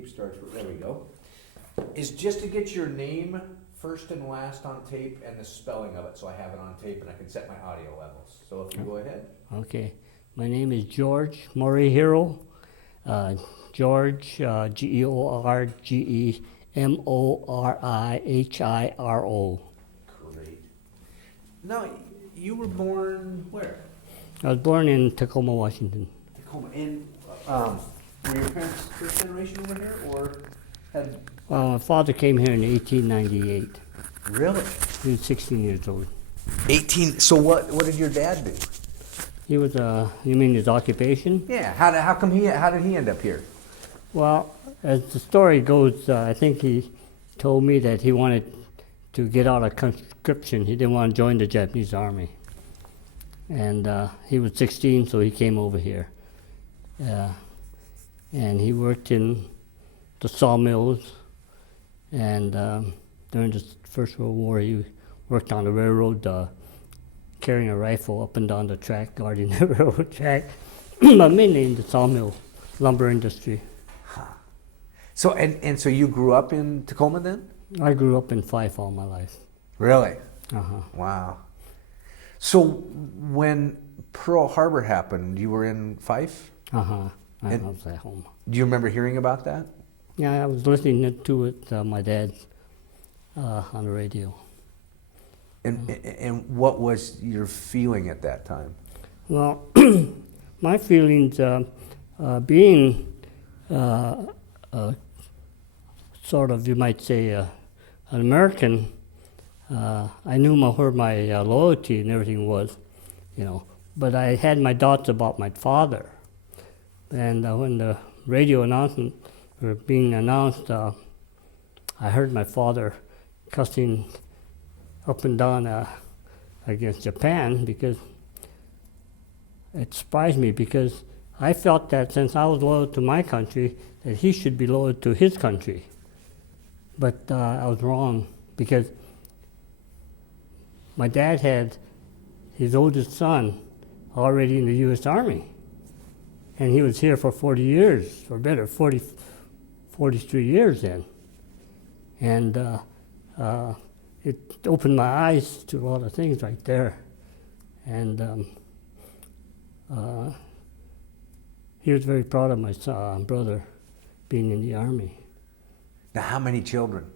tape starts, there we go, is just to get your name first and last on tape and the spelling of it, so I have it on tape and I can set my audio levels. So if you go ahead. Okay. My name is George Morihiro. George, Georgemorihiro. Great. Now, you were born where? I was born in Tacoma, Washington. Tacoma. And were your parents first generation over here, or had? My father came here in 1898. Really? He was 16 years old. 18. So what did your dad do? He was, you mean his occupation? Yeah. How did he end up here? Well, as the story goes, I think he told me that he wanted to get out of conscription. He didn't want to join the Japanese army. And he was 16, so he came over here. And he worked in the sawmills. And during the First World War, he worked on the railroad, carrying a rifle up and down the track, guarding the railroad track, but mainly in the sawmill lumber industry. Huh. So so you grew up in Tacoma then? I grew up in Fife all my life. Really? Uh-huh. Wow. So when Pearl Harbor happened, you were in Fife? Uh-huh. I was at home. Do you remember hearing about that? Yeah, I was listening to it, my dad, on the radio. And what was your feeling at that time? Well, my feelings, being sort of, you might say, an American, I knew where my loyalty and everything was, But I had my doubts about my father. And when the radio announcement were being announced, I heard my father cussing up and down against Japan, because it surprised me, because I felt that since I was loyal to my country, that he should be loyal to his country. But I was wrong, because my dad had his oldest son already in the U.S. Army, and he was here for 40 years, or better, 43 years then. And it opened my eyes to a lot of things right there. And he was very proud of my brother being in the Army. Now, how many children?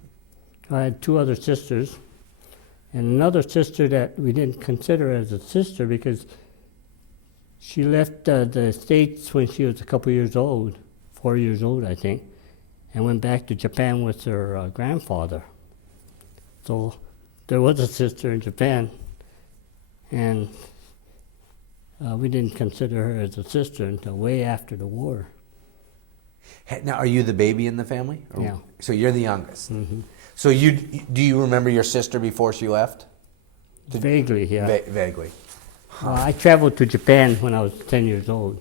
I had two other sisters, and another sister that we didn't consider as a sister because she left the States when she was a couple years old, 4 years old, I think, and went back to Japan with her grandfather. So there was a sister in Japan, and we didn't consider her as a sister until way after the war. Now, are you the baby in the family? Yeah. So you're the youngest. Mm-hmm. So do you remember your sister before she left? Vaguely, yeah. Vaguely. I traveled to Japan when I was 10 years old,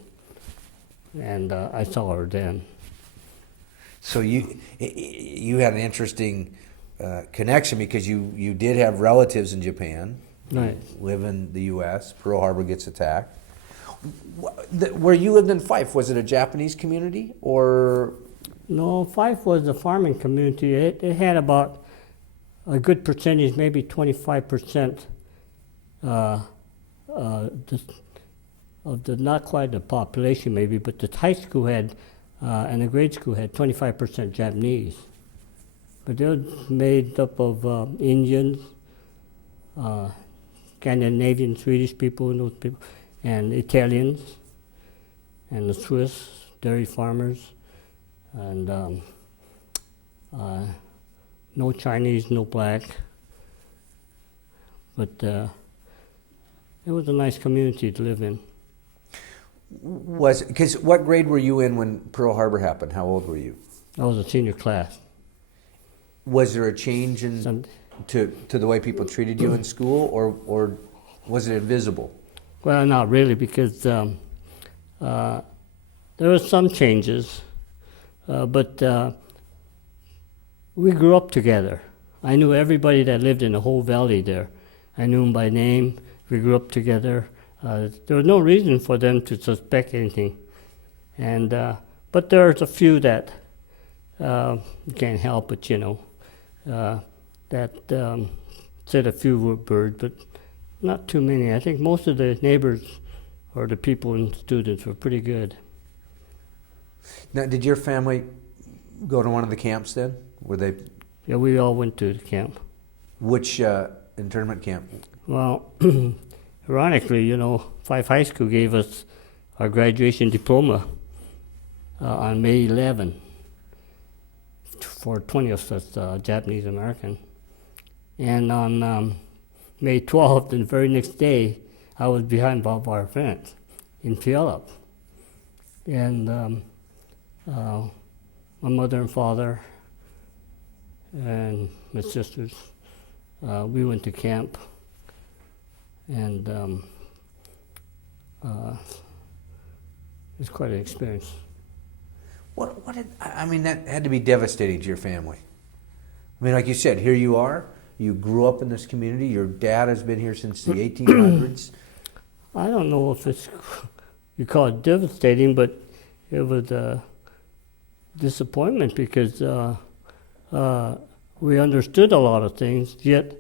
and I saw her then. So you had an interesting connection, because you did have relatives in Japan, right? Live in the U.S. Pearl Harbor gets attacked. Where you lived in Fife, was it a Japanese community or? No, Fife was a farming community. It had about a good percentage, maybe 25%, of the, not quite the population maybe, but the high school had, and the grade school had 25% Japanese. But they were made up of Indians, Scandinavian, Swedish people, and those people, and Italians, and the Swiss dairy farmers, and no Chinese, no black. But it was a nice community to live in. Because what grade were you in when Pearl Harbor happened? How old were you? I was a senior class. Was there a change to the way people treated you in school, or was it invisible? Well, not really, because there were some changes, but we grew up together. I knew everybody that lived in the whole valley there. I knew them by name. We grew up together. There was no reason for them to suspect anything. And but there's a few that you can't help it, that said a few words, but not too many. I think most of the neighbors or the people and students were pretty good. Now, did your family go to one of the camps then? Were they? Yeah, we all went to the camp. Which internment camp? Well, ironically, Fife High School gave us our graduation diploma on May 11 for 20 of us Japanese American. And on May 12th, the very next day, I was behind barbed wire fence in Puyallup. And my mother and father and my sisters, we went to camp. And it's quite an experience. That had to be devastating to your family. I mean, like you said, here you are. You grew up in this community. Your dad has been here since the 1800s. I don't know if you call it devastating, but it was a disappointment because we understood a lot of things, yet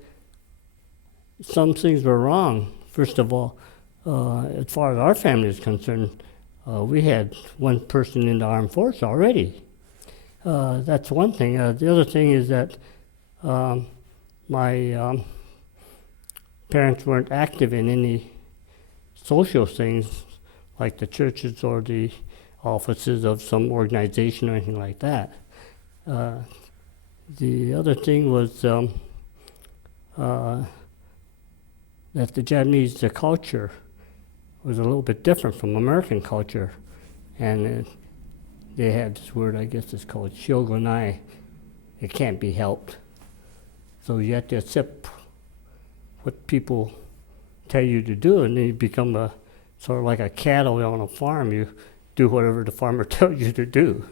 some things were wrong. First of all, as far as our family is concerned, we had one person in the armed force already. That's one thing. The other thing is that my parents weren't active in any social things like the churches or the offices of some organization or anything like that. The other thing was that the Japanese culture was a little bit different from American culture, and they had this word, I guess it's called shogunai. It can't be helped. So you have to accept what people tell you to do, and then you become sort of like a cattle on a farm. You do whatever the farmer tells you to do,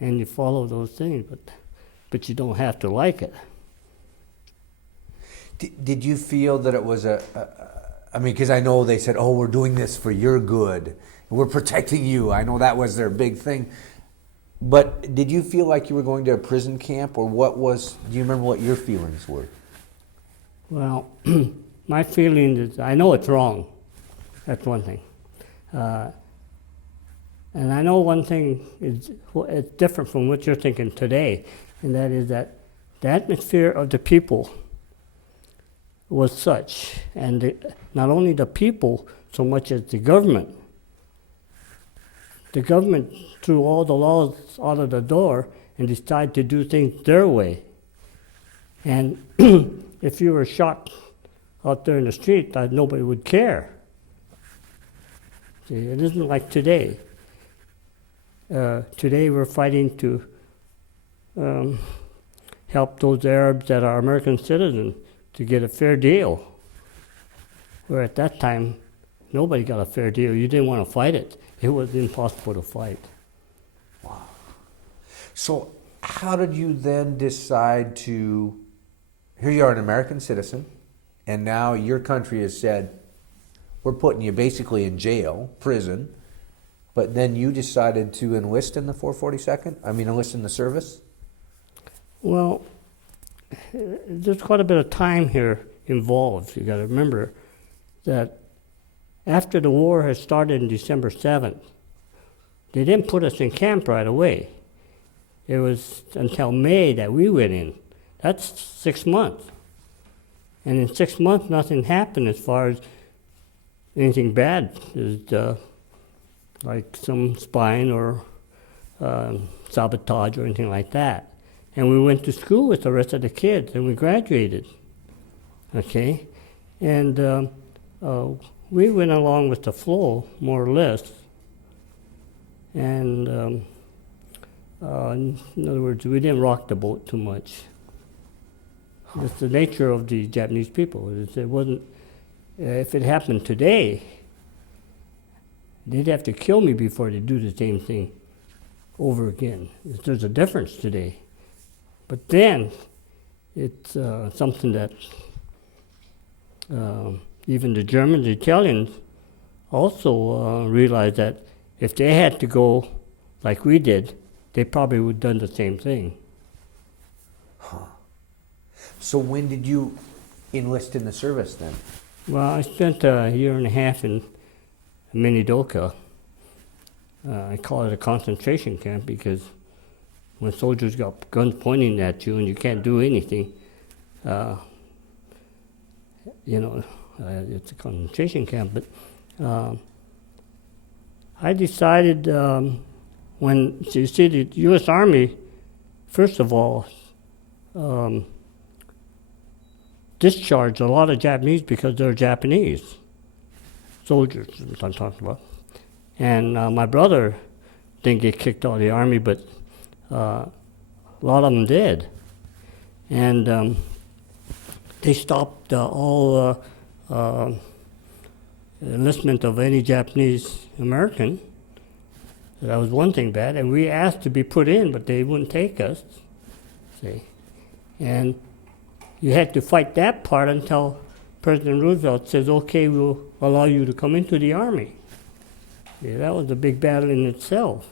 and you follow those things, but you don't have to like it. Did you feel that it was because I know they said, oh, we're doing this for your good. We're protecting you. I know that was their big thing. But did you feel like you were going to a prison camp, or do you remember what your feelings were? Well, my feeling is, I know it's wrong. That's one thing. And I know one thing is it's different from what you're thinking today, and that is that the atmosphere of the people was such, and not only the people so much as the government. The government threw all the laws out of the door and decided to do things their way. And if you were shot out there in the street, nobody would care. See, it isn't like today. Today we're fighting to help those Arabs that are American citizens to get a fair deal. Where at that time, nobody got a fair deal. You didn't want to fight it. It was impossible to fight. Wow. So how did you then decide to, here you are an American citizen, and now your country has said, we're putting you basically in jail, prison, but then you decided to enlist in the 442nd? Enlist in the service? Well, there's quite a bit of time here involved. You got to remember that after the war had started on December 7th, they didn't put us in camp right away. It was until May that we went in. That's 6 months. And in 6 months, nothing happened as far as anything bad, like some spying or sabotage or anything like that. And we went to school with the rest of the kids, and we graduated, okay? And we went along with the flow, more or less. And in other words, we didn't rock the boat too much. It's the nature of the Japanese people. It wasn't, if it happened today, they'd have to kill me before they do the same thing over again. There's a difference today. But then, it's something that even the Germans, the Italians, also realized that if they had to go like we did, they probably would have done the same thing. So when did you enlist in the service then? Well, I spent a year and a half in Minidoka. I call it a concentration camp because when soldiers got guns pointing at you and you can't do anything, it's a concentration camp. But I decided when, you see, the U.S. Army, first of all, discharged a lot of Japanese because they're Japanese soldiers, that's what I'm talking about. And my brother didn't get kicked out of the Army, but a lot of them did. And they stopped all enlistment of any Japanese American. That was one thing bad. And we asked to be put in, but they wouldn't take us. See? And you had to fight that part until President Roosevelt says, okay, we'll allow you to come into the Army. Yeah, that was a big battle in itself.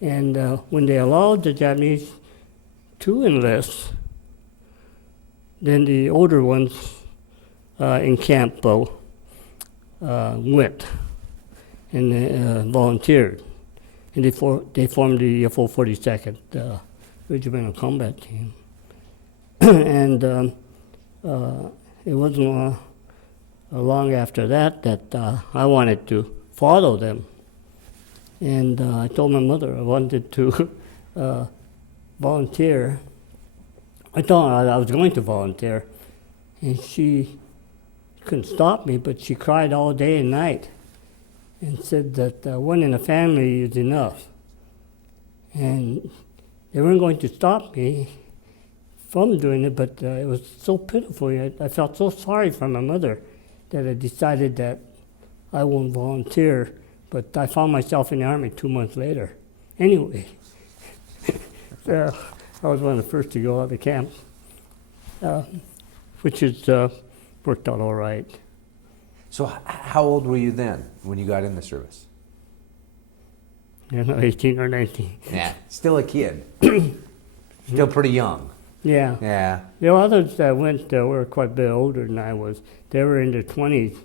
And when they allowed the Japanese to enlist, then the older ones in camp went and volunteered. And they formed the 442nd Regimental Combat Team. And it wasn't long after that I wanted to follow them. And I told my mother I wanted to volunteer. I told her I was going to volunteer, and she couldn't stop me, but she cried all day and night and said that one in a family is enough. And they weren't going to stop me from doing it, but it was so pitiful. I felt so sorry for my mother that I decided that I won't volunteer, but I found myself in the Army 2 months later. Anyway, I was one of the first to go out of the camp, which has worked out all right. So how old were you then when you got in the service? 18 or 19. Yeah, still a kid. Still pretty young. Yeah. Yeah. The others that went were quite a bit older than I was. They were in their 20s,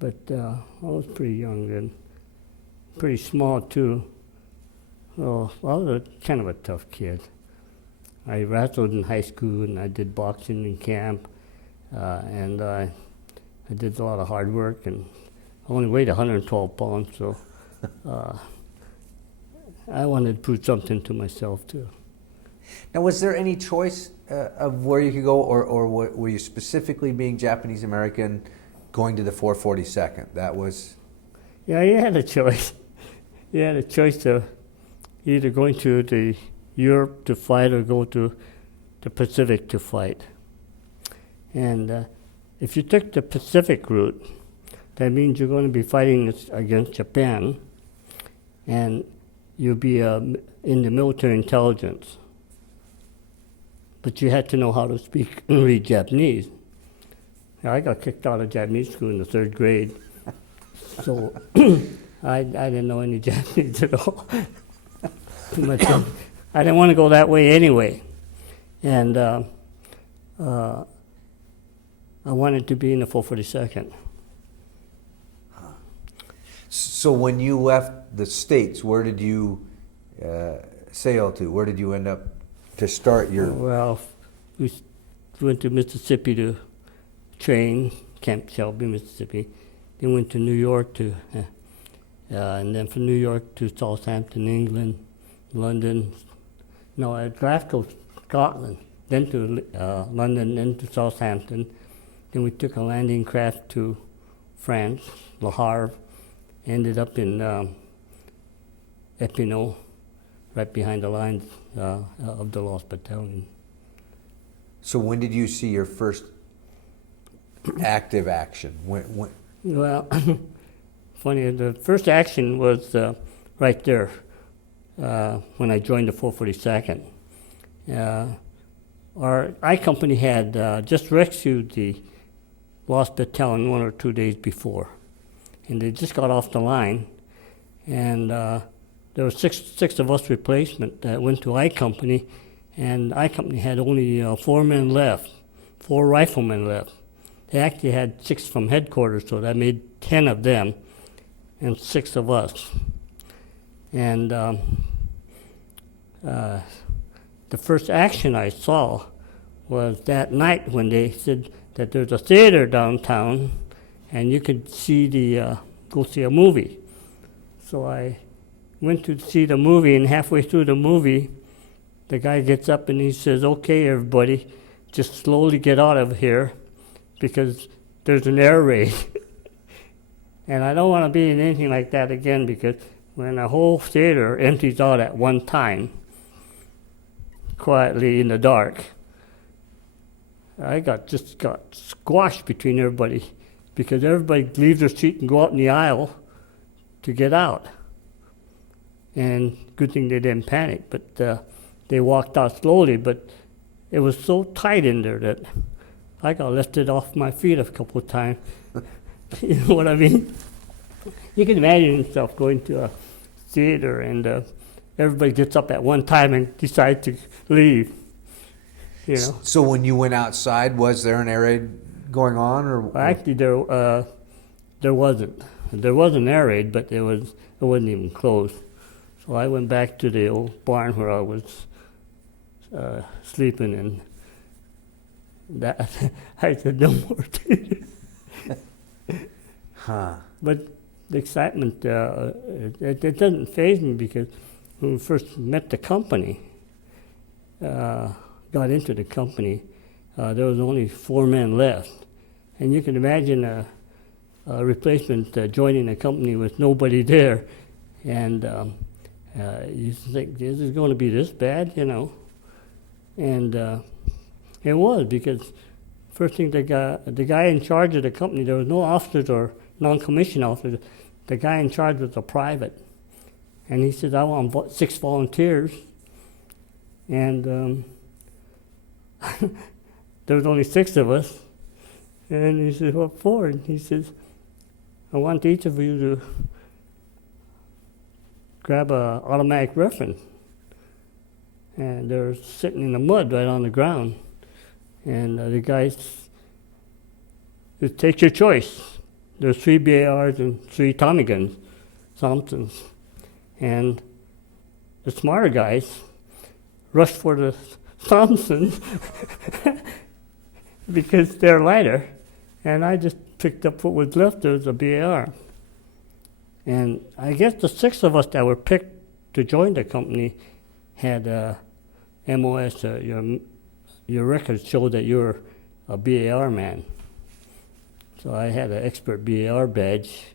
But I was pretty young then. Pretty small, too. Oh, I was kind of a tough kid. I wrestled in high school, and I did boxing in camp, and I did a lot of hard work, and I only weighed 112 pounds, so I wanted to prove something to myself, too. Now, was there any choice of where you could go, or were you specifically being Japanese American going to the 442nd? That was... Yeah, you had a choice. You had a choice of either going to the Europe to fight or go to the Pacific to fight. And if you took the Pacific route, that means you're going to be fighting against Japan, and you'll be in the military intelligence. But you had to know how to speak and read Japanese. I got kicked out of Japanese school in the 3rd grade, so I didn't know any Japanese at all. But I didn't want to go that way anyway. And I wanted to be in the 442nd. So when you left the States, where did you sail to? Where did you end up to start your... Well, we went to Mississippi to train, Camp Shelby, Mississippi. Then went to New York to, and then from New York to Southampton, England, London, at Glasgow, Scotland, then to London, then to Southampton. Then we took a landing craft to France, Le Havre, ended up in Epinal, right behind the lines of the Lost Battalion. So when did you see your first active action? When? Well, funny, the first action was right there when I joined the 442nd. Our I Company had just rescued the Lost Battalion 1 or 2 days before, and they just got off the line, and there were six of us replacement that went to I Company, and I Company had only 4 men left, 4 riflemen left. They actually had 6 from headquarters, so that made 10 of them and 6 of us. And the first action I saw was that night when they said that there's a theater downtown and you could go see a movie. So I went to see the movie, and halfway through the movie, the guy gets up and he says, "Okay, everybody, just slowly get out of here because there's an air raid." And I don't want to be in anything like that again, because when a whole theater empties out at one time, quietly in the dark, I just got squashed between everybody, because everybody leaves their seat and go out in the aisle to get out. And good thing they didn't panic, but they walked out slowly, but it was so tight in there that I got lifted off my feet a couple of times. You know what I mean? You can imagine yourself going to a theater and everybody gets up at one time and decides to leave. You know? So when you went outside, was there an air raid going on, or? Well, actually, there wasn't. There was an air raid, but it wasn't even close. So I went back to the old barn where I was sleeping, and that I said no more. Huh. But the excitement, it doesn't faze me, because when we first met the company, got into the company, there was only 4 men left. And you can imagine a replacement joining a company with nobody there. And you think, this is going to be this bad, you know? And it was, because first thing, the guy in charge of the company, there was no officers or non-commissioned officers. The guy in charge was a private. And he said, "I want 6 volunteers." And there was only 6 of us. And he said, "What for?" And he says, "I want each of you to grab an automatic rifle." And they're sitting in the mud right on the ground. And the guys said, "Take your choice. There's 3 BARs and 3 Tommy guns, Thompsons." And the smarter guys rushed for the Thompsons because they're lighter. And I just picked up what was left. There was a BAR. And I guess the 6 of us that were picked to join the company had MOS. Your records show that you're a BAR man. So I had an expert BAR badge,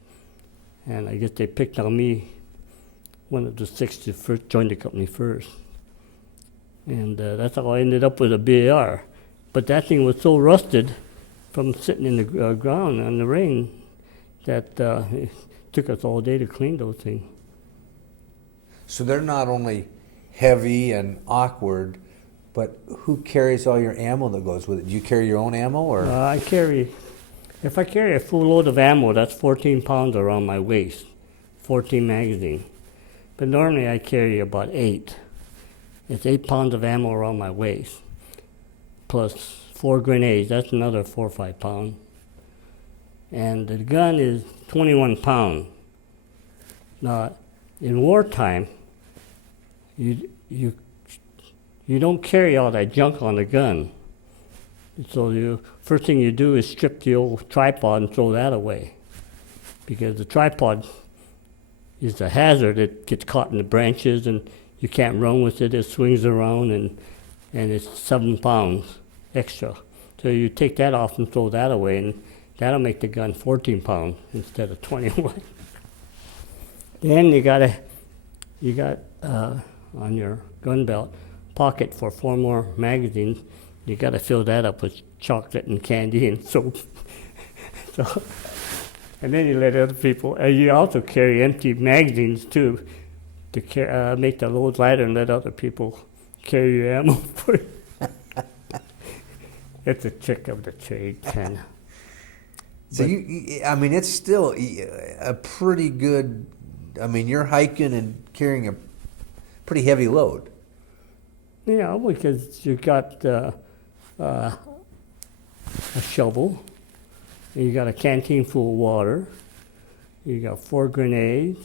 and I guess they picked on me, one of the 6 to join the company first. And that's how I ended up with a BAR. But that thing was so rusted from sitting in the ground in the rain that it took us all day to clean those things. So they're not only heavy and awkward, but who carries all your ammo that goes with it? Do you carry your own ammo, or? If I carry a full load of ammo, that's 14 pounds around my waist, 14 magazines. But normally I carry about 8. It's 8 pounds of ammo around my waist, plus 4 grenades. That's another 4 or 5 pounds. And the gun is 21 pounds. Now, in wartime, you don't carry all that junk on the gun. So the first thing you do is strip the old tripod and throw that away, because the tripod is a hazard. It gets caught in the branches and you can't run with it. It swings around and it's 7 pounds extra. So you take that off and throw that away, and that'll make the gun 14 pounds instead of 21. Then you got on your gun belt pocket for 4 more magazines. You got to fill that up with chocolate and candy and soap. So, and then you let other people. You also carry empty magazines too, to make the load lighter and let other people carry your ammo for you. It's a trick of the trade, kind of. So I mean, it's still a pretty good I mean, you're hiking and carrying a pretty heavy load. Yeah, because you got a shovel, and you got a canteen full of water, you got 4 grenades,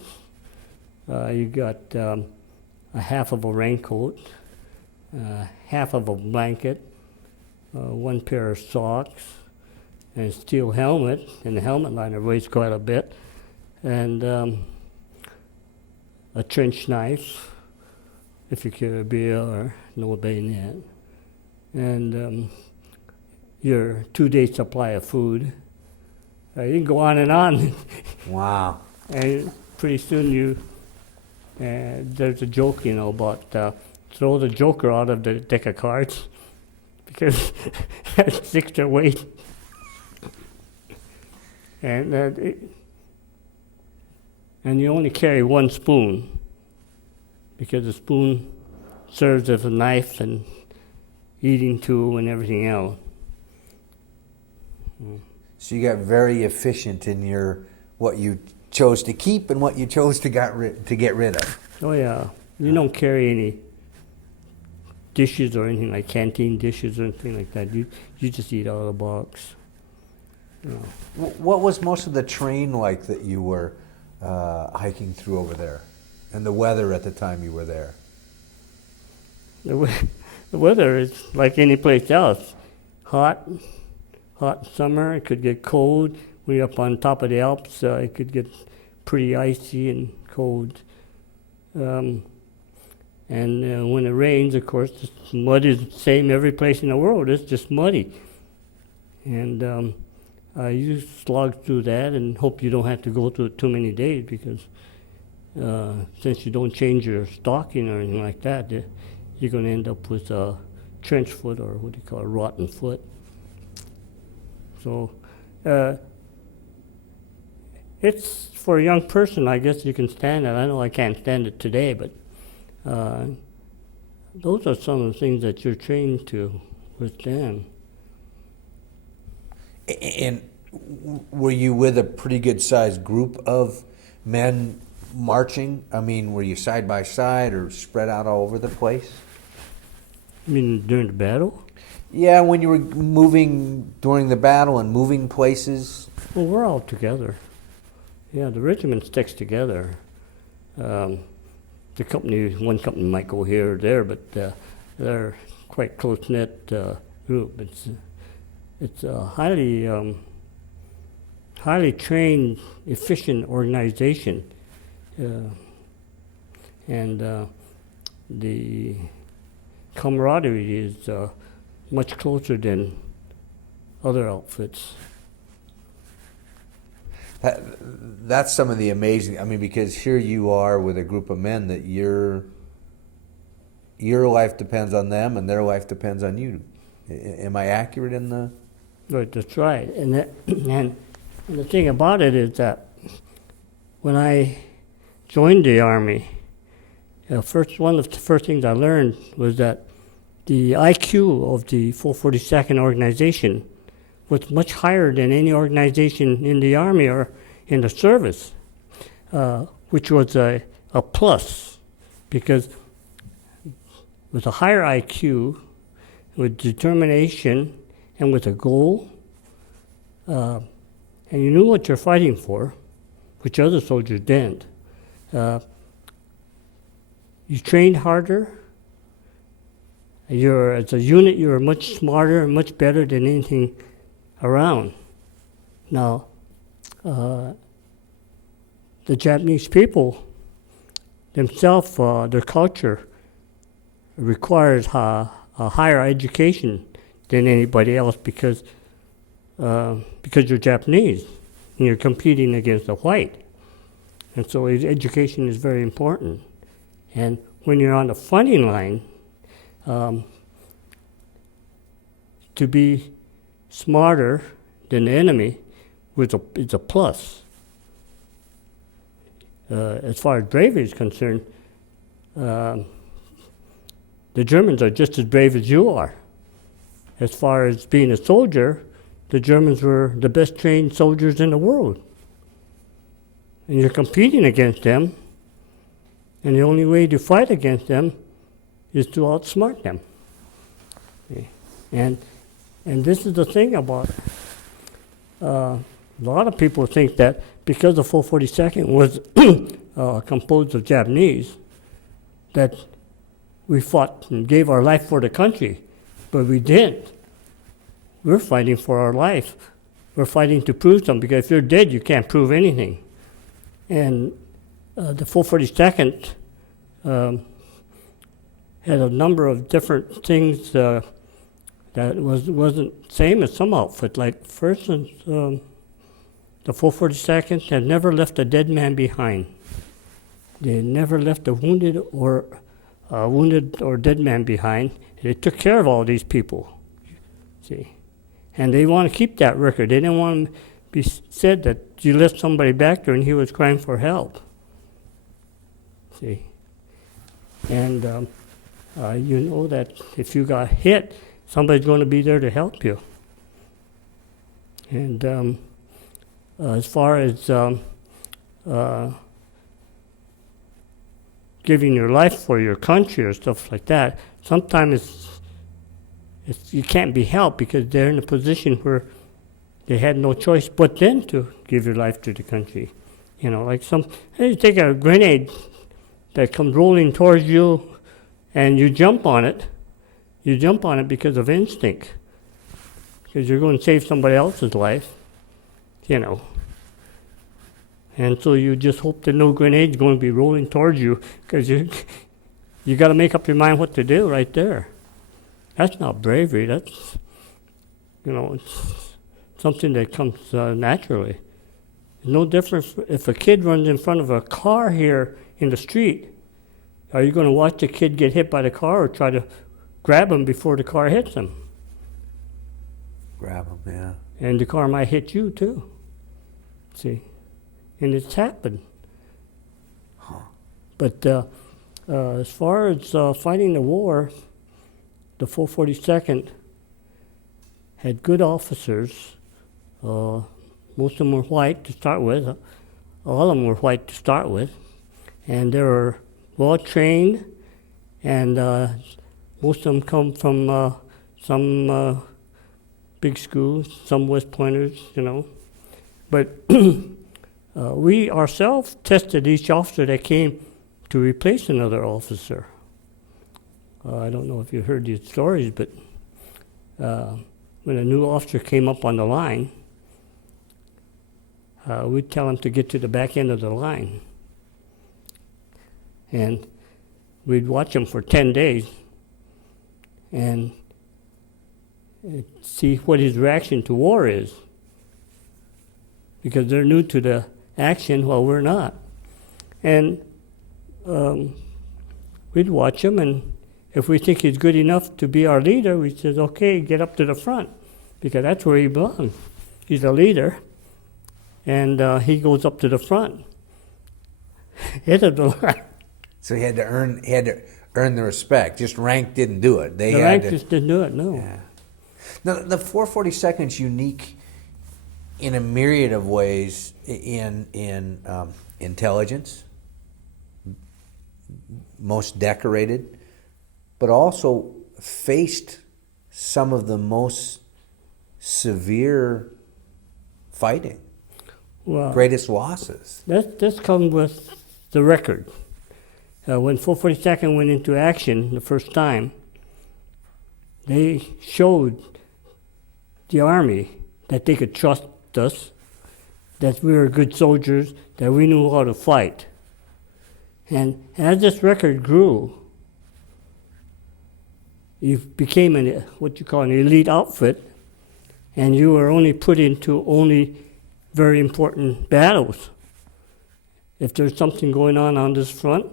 you got a half of a raincoat, half of a blanket, 1 pair of socks, and a steel helmet, and the helmet liner weighs quite a bit, and a trench knife, if you carry a beer, or no bayonet, and your 2-day supply of food. You can go on and on. Wow. And pretty soon there's a joke, about throw the joker out of the deck of cards because that's extra weight. And you only carry 1 spoon because the spoon serves as a knife and eating tool and everything else. So you got very efficient in what you chose to keep and what you chose to get rid of. Oh yeah, you don't carry any dishes or anything like canteen dishes or anything like that. You just eat out of the box. What was most of the terrain like that you were hiking through over there, and the weather at the time you were there? The weather is like any place else. Hot summer. It could get cold. We're up on top of the Alps. It could get pretty icy and cold. And when it rains, of course, the mud is the same every place in the world. It's just muddy. And you slog through that and hope you don't have to go through it too many days because since you don't change your stocking or anything like that, you're going to end up with a trench foot, or what do you call it, a rotten foot. So it's for a young person, I guess you can stand it. I know I can't stand it today, but those are some of the things that you're trained to withstand. And were you with a pretty good sized group of men marching? I mean, were you side by side or spread out all over the place? You mean during the battle? Yeah, when you were moving during the battle and moving places. Well, we're all together. Yeah, the regiment sticks together. One company might go here or there, but they're quite close-knit group. It's a highly trained, efficient organization, and the camaraderie is much closer than other outfits. That's some of the amazing. I mean, because here you are with a group of men that your life depends on them and their life depends on you. Am I accurate in the? Right, that's right. And the thing about it is that when I joined the Army, one of the first things I learned was that the IQ of the 442nd organization was much higher than any organization in the Army or in the service, which was a plus, because with a higher IQ, with determination, and with a goal, and you knew what you're fighting for, which other soldiers didn't. You trained harder. As a unit, you're much smarter and much better than anything around. Now, the Japanese people themselves, their culture requires a higher education than anybody else because you're Japanese and you're competing against the white. And so education is very important. And when you're on the fronting line, to be smarter than the enemy is a plus. As far as bravery is concerned, the Germans are just as brave as you are. As far as being a soldier, the Germans were the best trained soldiers in the world. And you're competing against them, And the only way to fight against them is to outsmart them. Okay. And this is the thing about a lot of people think that because the 442nd was composed of Japanese, that we fought and gave our life for the country, but we didn't. We're fighting for our life. We're fighting to prove something, because if you're dead, you can't prove anything. And the 442nd had a number of different things that wasn't same as some outfit. Like, for instance, the 442nd had never left a dead man behind. They never left a wounded or dead man behind. They took care of all these people. See, and they want to keep that record. They didn't want to be said that you left somebody back there and he was crying for help. See, and you know that if you got hit, somebody's going to be there to help you. And as far as giving your life for your country or stuff like that, sometimes you can't be helped, because they're in a position where they had no choice but then to give your life to the country. You know, like you take a grenade that comes rolling towards you and you jump on it. You jump on it because of instinct, because you're going to save somebody else's life, you know. And so you just hope that no grenade's going to be rolling towards you, because you got to make up your mind what to do right there. That's not bravery. That's, it's something that comes naturally. It's no different if a kid runs in front of a car here in the street. Are you going to watch the kid get hit by the car or try to grab him before the car hits him? Grab him, yeah. And the car might hit you too. See? And it's happened. Huh. But as far as fighting the war, the 442nd had good officers. Most of them were white to start with. All of them were white to start with. And they were well trained, and most of them come from some big schools, some West Pointers, But we ourselves tested each officer that came to replace another officer. I don't know if you heard these stories, but when a new officer came up on the line, we'd tell him to get to the back end of the line. And we'd watch him for 10 days and see what his reaction to war is. Because they're new to the action while we're not. And we'd watch him, and if we think he's good enough to be our leader, we says, okay, get up to the front, because that's where he belongs. He's a leader, and he goes up to the front. Head of the line. So he had to earn the respect. Just rank didn't do it. The rank just didn't do it, no. Yeah. Now, the 442nd is unique in a myriad of ways in intelligence, most decorated, but also faced some of the most severe fighting, greatest losses. This comes with the record. When 442nd went into action the first time, they showed the Army that they could trust us, that we were good soldiers, that we knew how to fight. And as this record grew, you became what you call an elite outfit, and you were only put into only very important battles. If there's something going on this front,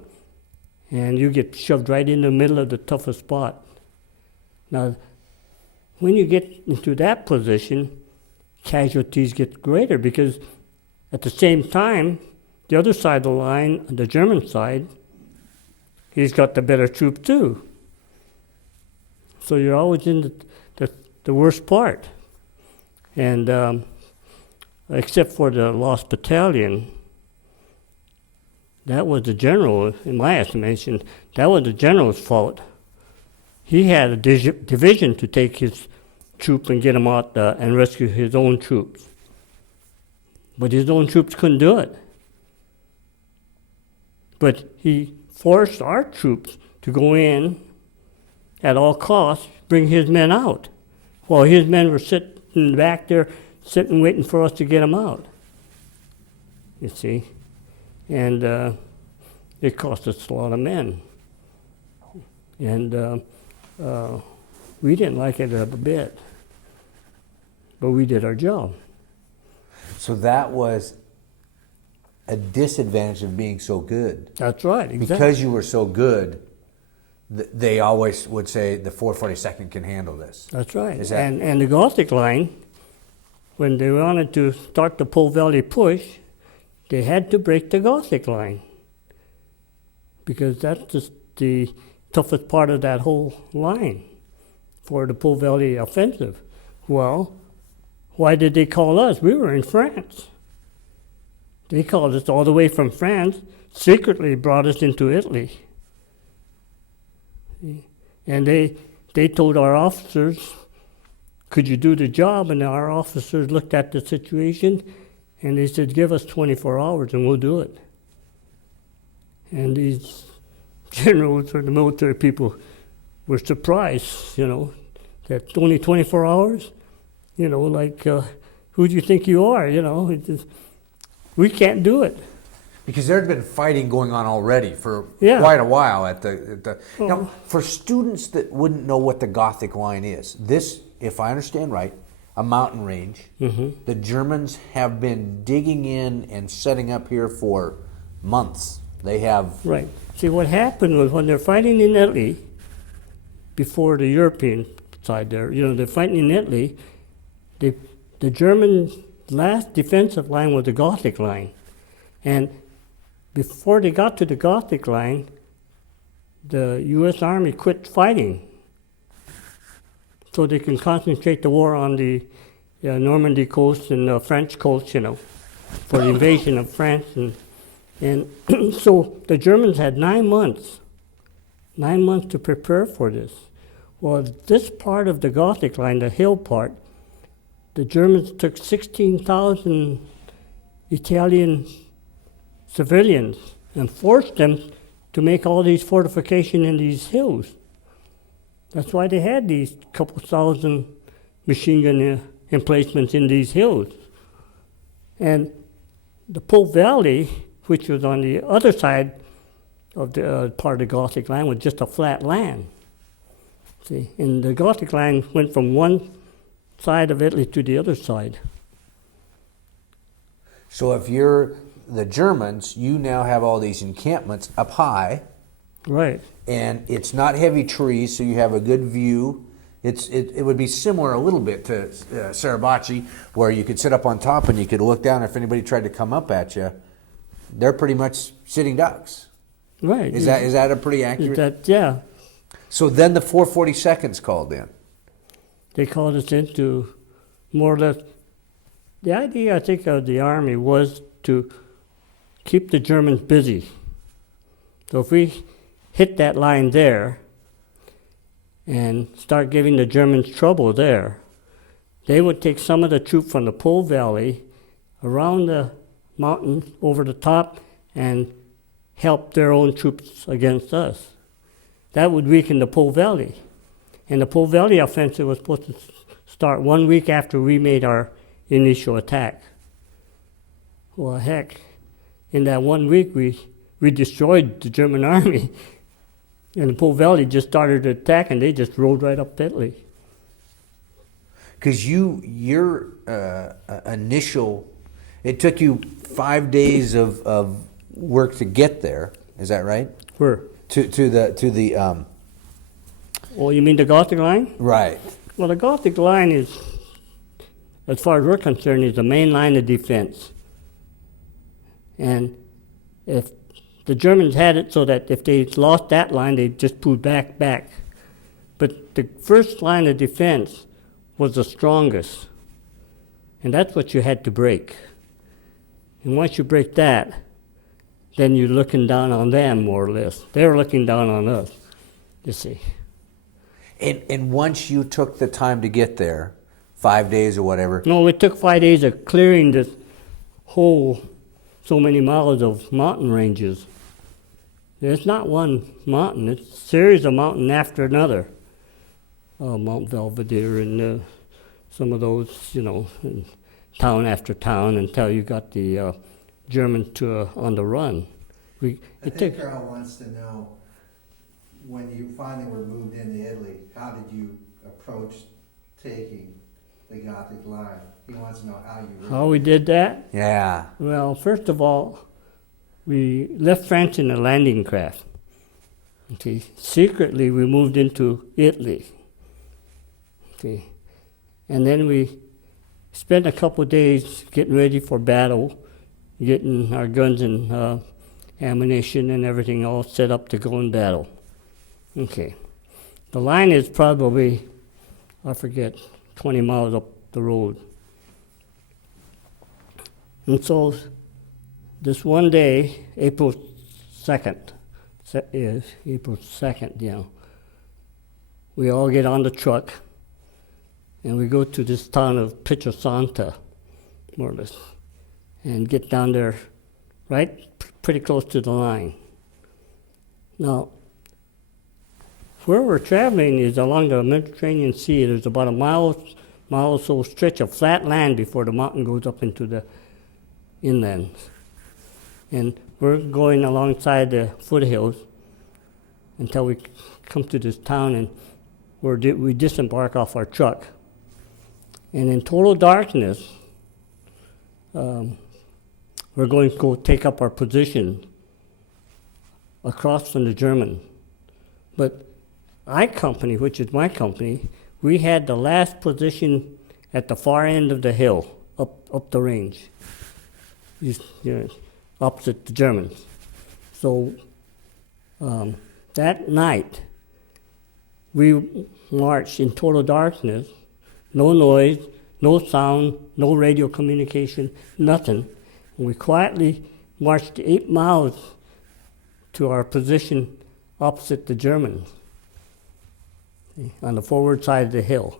and you get shoved right in the middle of the toughest spot. Now, when you get into that position, casualties get greater, because at the same time, the other side of the line, the German side, he's got the better troop too. So you're always in the worst part. And except for the lost battalion, That was the general, in my estimation, that was the general's fault. He had a division to take his troops and get them out and rescue his own troops. But his own troops couldn't do it. But he forced our troops to go in at all costs, bring his men out, while his men were sitting back there, waiting for us to get them out. You see? And it cost us a lot of men. And we didn't like it a bit. But we did our job. So that was a disadvantage of being so good. That's right, exactly. Because you were so good, they always would say the 442nd can handle this. That's right. Is that and the Gothic Line, when they wanted to start the Po Valley push, they had to break the Gothic Line. Because that's just the toughest part of that whole line for the Po Valley offensive. Well, why did they call us? We were in France. They called us all the way from France, secretly brought us into Italy. And they told our officers, could you do the job? And our officers looked at the situation and they said, give us 24 hours and we'll do it. And these generals or the military people were surprised, that only 24 hours? Like, who do you think you are? We can't do it. Because there had been fighting going on already for quite a while at the Now, for students that wouldn't know what the Gothic Line is, this, if I understand right, a mountain range. Mm-hmm. The Germans have been digging in and setting up here for months. They have... Right. See, what happened was when they're fighting in Italy, before the European side there, they're fighting in Italy, the German last defensive line was the Gothic Line. And before they got to the Gothic Line, the U.S. Army quit fighting so they can concentrate the war on the Normandy coast and the French coast, for the invasion of France. And so the Germans had 9 months to prepare for this. Well, this part of the Gothic Line, the hill part, the Germans took 16,000 Italian civilians and forced them to make all these fortifications in these hills. That's why they had these couple thousand machine gun emplacements in these hills. And the Po Valley, which was on the other side of the part of the Gothic Line, was just a flat land. See, and the Gothic Line went from one side of Italy to the other side. So if you're the Germans, you now have all these encampments up high. Right. And it's not heavy trees, so you have a good view. It would be similar a little bit to Sarabachi, where you could sit up on top and you could look down. If anybody tried to come up at you, they're pretty much sitting ducks. Right. Is that a pretty accurate? Yeah. So then the 442nd's called in. They called us in to more or less. The idea, I think, of the Army was to keep the Germans busy. So if we hit that line there and start giving the Germans trouble there, they would take some of the troops from the Po Valley around the mountain over the top and help their own troops against us. That would weaken the Po Valley. And the Po Valley offensive was supposed to start 1 week after we made our initial attack. Well, heck, in that 1 week we destroyed the German army. And the Po Valley just started to attack, and they just rolled right up Italy. Because your initial, it took you 5 days of work to get there. Is that right? Where? To the. Oh, you mean the Gothic Line? Right. Well, the Gothic Line is, as far as we're concerned, is the main line of defense. And if the Germans had it so that if they lost that line, they'd just pull back. But the first line of defense was the strongest. And that's what you had to break. And once you break that, then you're looking down on them, more or less. They're looking down on us, you see. And once you took the time to get there, 5 days or whatever. No, it took 5 days of clearing this whole so many miles of mountain ranges. It's not one mountain, it's a series of mountains after another. Mount Belvedere and some of those, you know, and town after town until you got the Germans on the run. I think Carl wants to know, when you finally were moved into Italy, how did you approach taking the Gothic Line? He wants to know how you How we did that? Yeah. Well, first of all, we left France in a landing craft. Okay. Secretly, we moved into Italy. Okay. And then we spent a couple of days getting ready for battle, getting our guns and ammunition and everything all set up to go in battle. Okay. The line is probably, I forget, 20 miles up the road. And so this one day, April 2nd, we all get on the truck and we go to this town of Pietrasanta, more or less, and get down there right pretty close to the line. Now, where we're traveling is along the Mediterranean Sea. There's about a mile or so stretch of flat land before the mountain goes up into the inland. And we're going alongside the foothills until we come to this town, and we disembark off our truck. And in total darkness, we're going to go take up our position across from the German. But I Company, which is my company, we had the last position at the far end of the hill, up the range, opposite the Germans. So that night, we marched in total darkness, no noise, no sound, no radio communication, nothing. And we quietly marched 8 miles to our position opposite the Germans, on the forward side of the hill.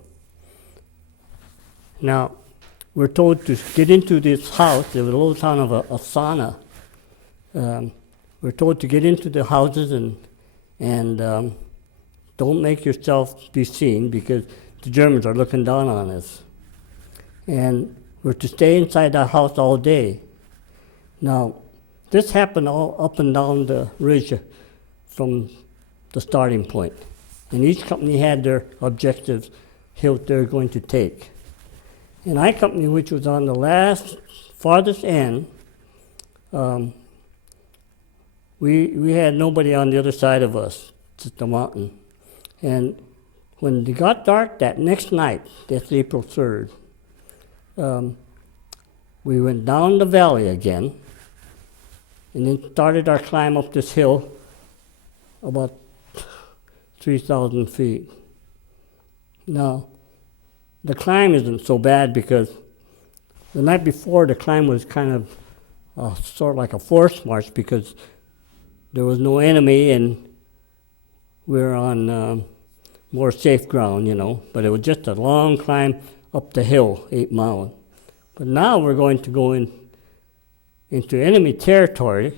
Now, we're told to get into this house. There was a little town of Asana. We're told to get into the houses and don't make yourself be seen because the Germans are looking down on us. And we're to stay inside the house all day. Now, this happened all up and down the ridge from the starting point. And each company had their objectives hilt they're going to take. And I Company, which was on the farthest end, we had nobody on the other side of us, just the mountain. And when it got dark that next night, that's April 3rd, we went down the valley again and then started our climb up this hill about 3,000 feet. Now, the climb isn't so bad because the night before the climb was kind of sort of like a forced march because there was no enemy and we were on more safe ground, but it was just a long climb up the hill, 8 miles. But now we're going to go into enemy territory,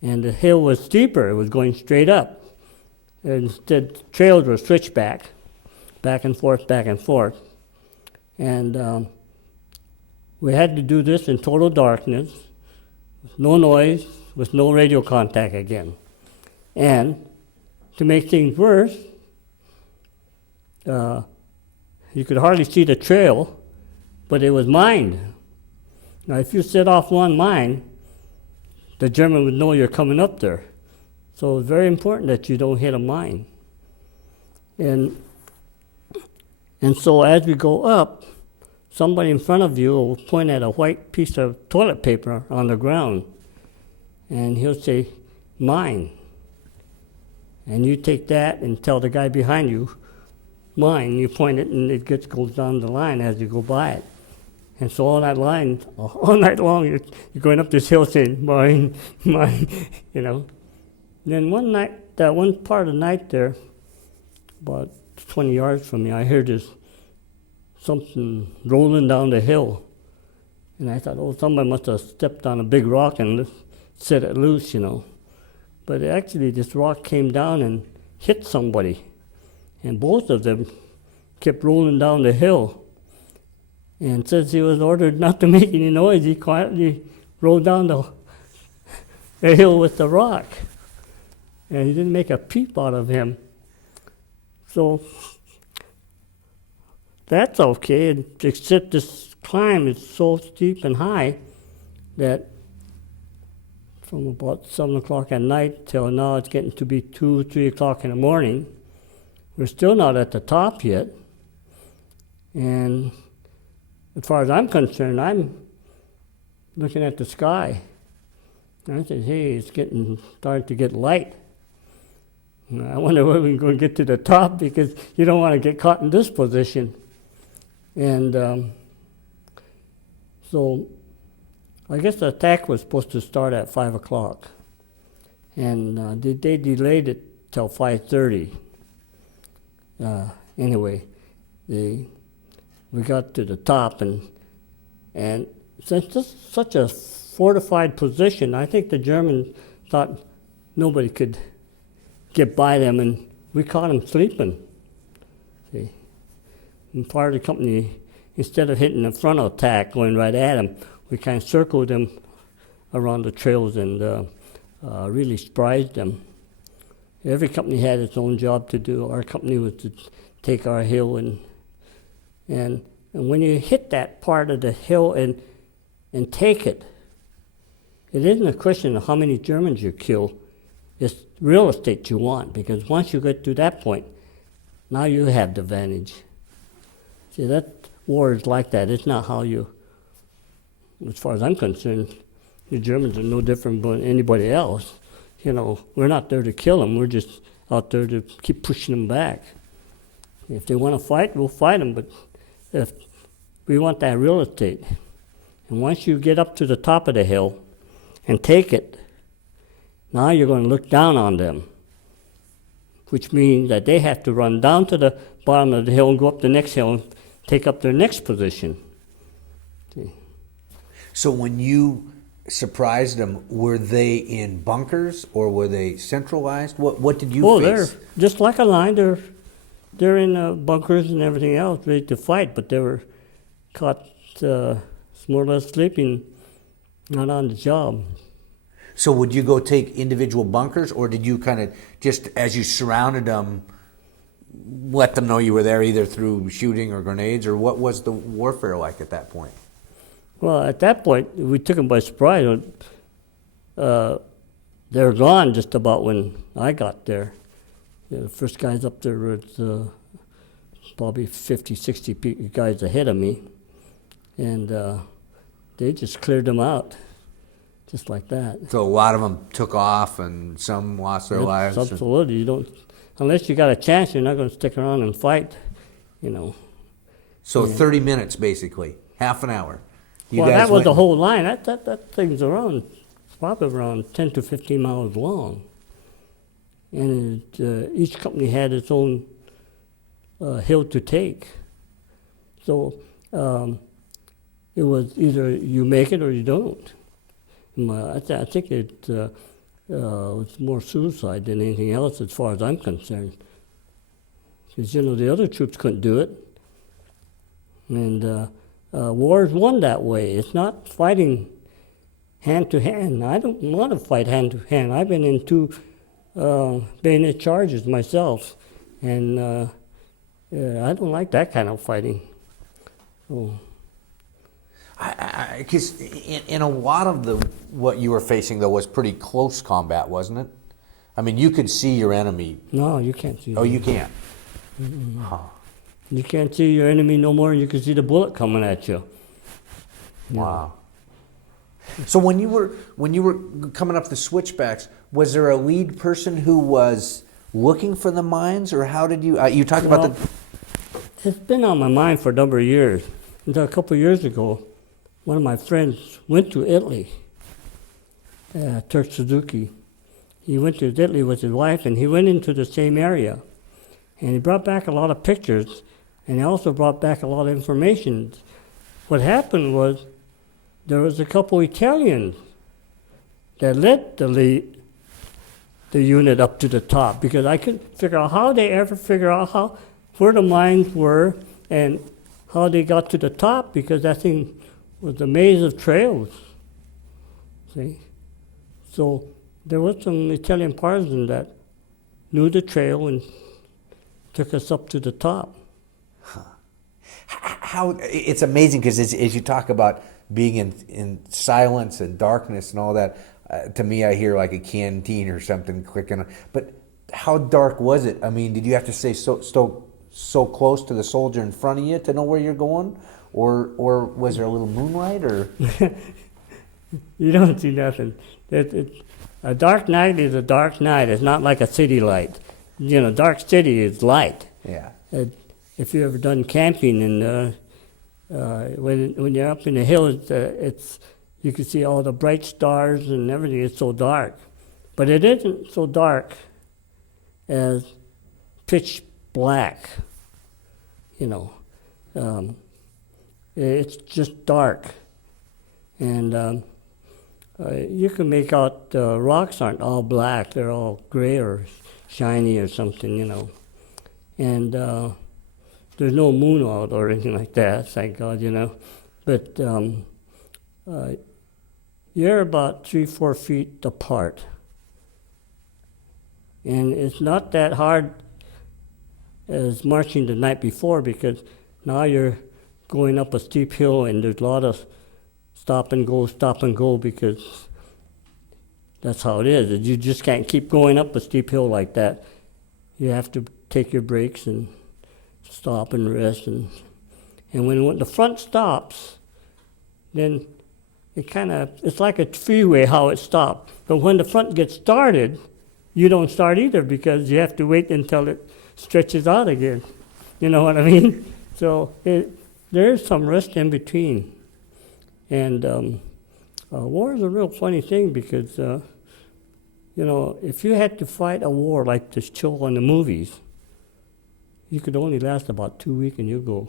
and the hill was steeper. It was going straight up. Instead, trails were switchback, back and forth, back and forth. And we had to do this in total darkness, with no noise, with no radio contact again. And to make things worse, you could hardly see the trail, but it was mined. Now, if you set off one mine, the German would know you're coming up there. So it's very important that you don't hit a mine. And so as we go up, somebody in front of you will point at a white piece of toilet paper on the ground, and he'll say, "Mine." And you take that and tell the guy behind you, "Mine." You point it, and it goes down the line as you go by it. And so all night long, you're going up this hill saying, mine, mine, you know. Then one night, that one part of the night there, about 20 yards from me, I heard this something rolling down the hill. And I thought, oh, somebody must have stepped on a big rock and set it loose, you know. But actually, this rock came down and hit somebody. And both of them kept rolling down the hill. And since he was ordered not to make any noise, he quietly rolled down the hill with the rock. And he didn't make a peep out of him. So that's okay, except this climb is so steep and high that from about 7 o'clock at night till now it's getting to be 2, 3 o'clock in the morning. We're still not at the top yet. And as far as I'm concerned, I'm looking at the sky. And I said, hey, it's starting to get light. And I wonder when we're going to get to the top, because you don't want to get caught in this position. And so I guess the attack was supposed to start at 5 o'clock. And they delayed it till 5:30. Anyway, we got to the top, and since this is such a fortified position, I think the Germans thought nobody could get by them, and we caught them sleeping. See, and part of the company, instead of hitting the frontal attack, going right at them, we kind of circled them around the trails and really surprised them. Every company had its own job to do. Our company was to take our hill, and when you hit that part of the hill and take it, it isn't a question of how many Germans you kill. It's real estate you want, because once you get to that point, now you have the advantage. See, that war is like that. It's not how you, as far as I'm concerned, the Germans are no different than anybody else. You know, we're not there to kill them. We're just out there to keep pushing them back. If they want to fight, we'll fight them, but if we want that real estate. And once you get up to the top of the hill and take it, now you're going to look down on them, which means that they have to run down to the bottom of the hill and go up the next hill and take up their next position. See? So when you surprised them, were they in bunkers or were they centralized? What did you face? They're just like a line. They're in bunkers and everything else, ready to fight, but they were caught more or less sleeping, not on the job. So would you go take individual bunkers, or did you kind of just, as you surrounded them, let them know you were there either through shooting or grenades, or what was the warfare like at that point? Well, at that point, we took them by surprise. They were gone just about when I got there. The first guys up there were probably 50, 60 guys ahead of me, and they just cleared them out, just like that. So a lot of them took off, and some lost their lives. Absolutely, you don't, unless you got a chance, you're not going to stick around and fight, you know. So 30 minutes, basically, half an hour. Well, that was the whole line. That thing's probably around 10 to 15 miles long. And each company had its own hill to take. So it was either you make it or you don't. I think it was more suicide than anything else as far as I'm concerned. Because, you know, the other troops couldn't do it. And war is won that way. It's not fighting hand to hand. I don't want to fight hand to hand. I've been in 2 bayonet charges myself, and I don't like that kind of fighting. So. Because in a lot of what you were facing, though, was pretty close combat, wasn't it? I mean, you could see your enemy. No, you can't see. Oh, you can't? Mm-hmm. Huh. You can't see your enemy no more. You can see the bullet coming at you. Wow. So when you were coming up the switchbacks, was there a lead person who was looking for the mines, or how did you? You talked about the. It's been on my mind for a number of years. until a couple of years ago, one of my friends went to Italy, Turk Suzuki. He went to Italy with his wife, and he went into the same area. And he brought back a lot of pictures, and he also brought back a lot of information. What happened was there was a couple Italians that led the unit up to the top, because I couldn't figure out how they ever figure out where the mines were and how they got to the top, because that thing was a maze of trails. See? So there was some Italian partisans that knew the trail and took us up to the top. How it's amazing, because as you talk about being in silence and darkness and all that, to me I hear like a canteen or something clicking. But how dark was it? I mean, did you have to stay so close to the soldier in front of you to know where you're going, or was there a little moonlight? Or you don't see nothing. A dark night is a dark night. It's not like a city light. You know, dark city is light. Yeah. If you ever done camping, and when you're up in the hills, you can see all the bright stars and everything. It's so dark, but it isn't so dark as pitch black. You know, it's just dark, and you can make out rocks aren't all black; they're all gray or shiny or something. You know, and there's no moon out or anything like that, thank God, you know. But you're about 3-4 feet apart. And it's not that hard as marching the night before, because now you're going up a steep hill and there's a lot of stop and go, because that's how it is. You just can't keep going up a steep hill like that. You have to take your breaks and stop and rest, and when the front stops, then it's like a freeway how it stopped. But when the front gets started, you don't start either, because you have to wait until it stretches out again. You know what I mean? So there is some rest in between. And war is a real funny thing, because you know, if you had to fight a war like this show on the movies, you could only last about 2 weeks and you'll go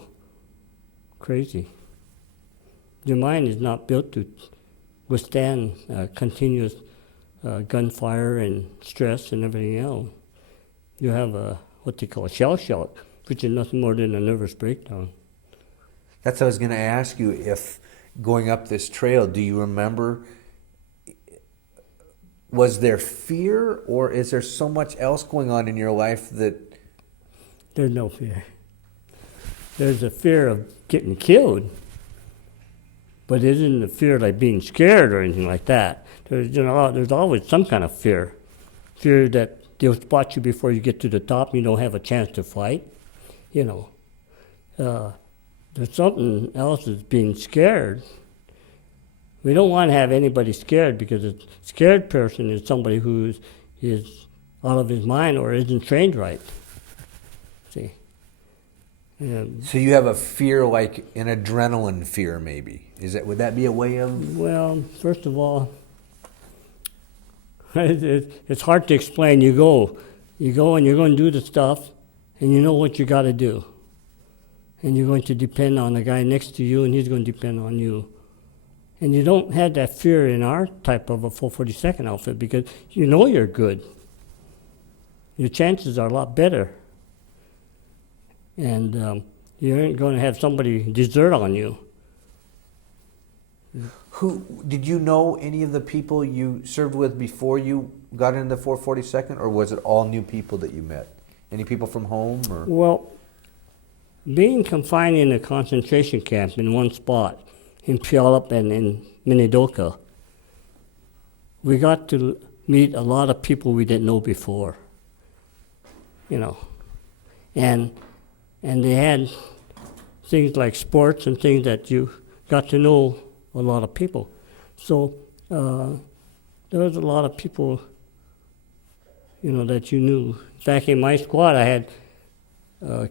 crazy. Your mind is not built to withstand continuous gunfire and stress and everything else. You have what they call shell shock, which is nothing more than a nervous breakdown. That's what I was going to ask you. If going up this trail, do you remember, was there fear, or is there so much else going on in your life that... There's no fear. There's a fear of getting killed, but it isn't a fear like being scared or anything like that. There's always some kind of fear. Fear that they'll spot you before you get to the top and you don't have a chance to fight. You know, there's something else that's being scared. We don't want to have anybody scared, because a scared person is somebody who is out of his mind or isn't trained right. See? So you have a fear, like an adrenaline fear, maybe? Would that be a way of... Well, first of all, it's hard to explain. You go and you're going to do the stuff, and you know what you got to do. And you're going to depend on the guy next to you, and he's going to depend on you. And you don't have that fear in our type of a 442nd outfit, because you know you're good. Your chances are a lot better. And you ain't going to have somebody desert on you. Did you know any of the people you served with before you got into the 442nd, or was it all new people that you met? Any people from home? Or? Well, being confined in a concentration camp in one spot, in Puyallup and in Minidoka, we got to meet a lot of people we didn't know before. You know, and they had things like sports and things that you got to know a lot of people. So there was a lot of people, you know, that you knew. In fact, in my squad, I had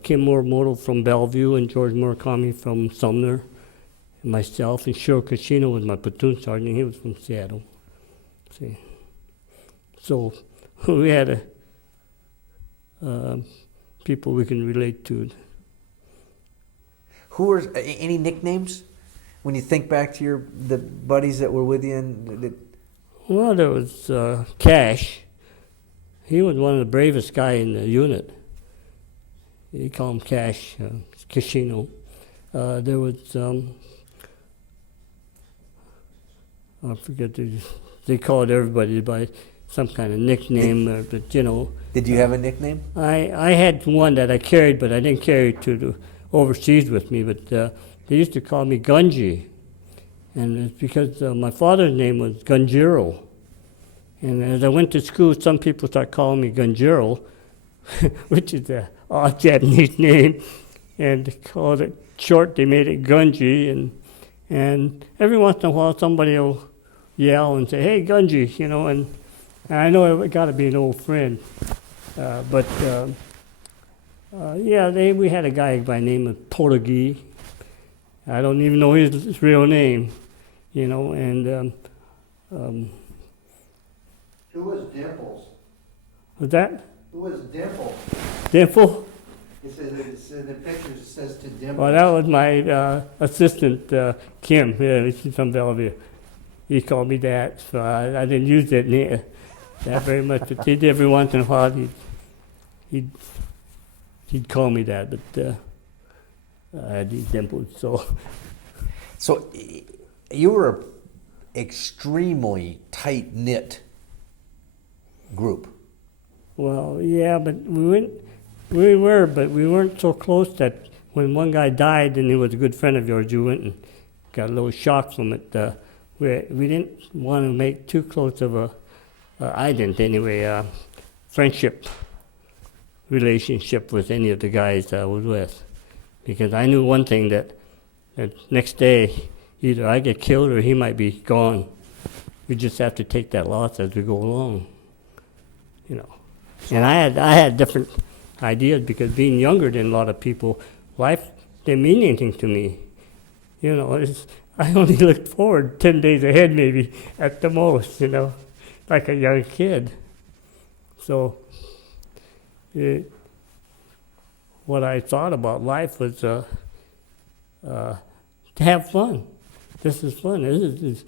Kim Morimoto from Bellevue and George Murakami from Sumner, myself, and Shiro Kashino was my platoon sergeant. He was from Seattle. See, so we had people we can relate to. Who are any nicknames when you think back to the buddies that were with you? Well, there was Cash. He was one of the bravest guy in the unit. You call him Cash, Kashino. There was, I forget, they called everybody by some kind of nickname, but you know. Did you have a nickname? I had one that I carried, but I didn't carry it to the overseas with me, but they used to call me Gunji. And it's because my father's name was Gunjiro. And as I went to school, some people started calling me Gunjiro, which is an odd Japanese name. And they called it short, they made it Gunji. And every once in a while, somebody will yell and say, "Hey, Gunji," you know, and I know it got to be an old friend. We had a guy by the name of Portuguese. I don't even know his real name, you know, and Who was Dimples? was that Who was Dimple? Dimple? It's in the picture, it says to Dimples. Well, that was my assistant, Kim. Yeah, she's from Bellevue. He called me that, so I didn't use that name that very much. But he did every once in a while. He'd call me that, but I had these dimples. So you were an extremely tight knit group. Well, yeah, but we weren't so close that when one guy died and he was a good friend of yours, you went and got a little shock from it. We didn't want to make too close of I didn't anyway, friendship relationship with any of the guys I was with. Because I knew one thing, that next day, either I get killed or he might be gone. We just have to take that loss as we go along, you know. And I had different ideas, because being younger than a lot of people, life didn't mean anything to me. You know, I only looked forward 10 days ahead maybe at the most, you know, like a young kid. So what I thought about life was to have fun. This is fun. This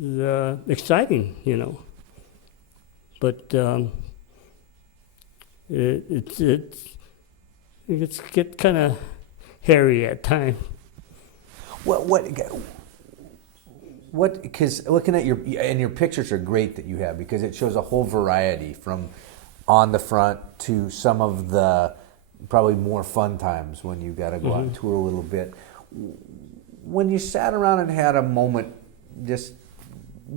is exciting, you know. But it gets kind of hairy at times. What? Because looking at your pictures are great that you have, because it shows a whole variety from on the front to some of the probably more fun times when you got to go out and tour a little bit. When you sat around and had a moment just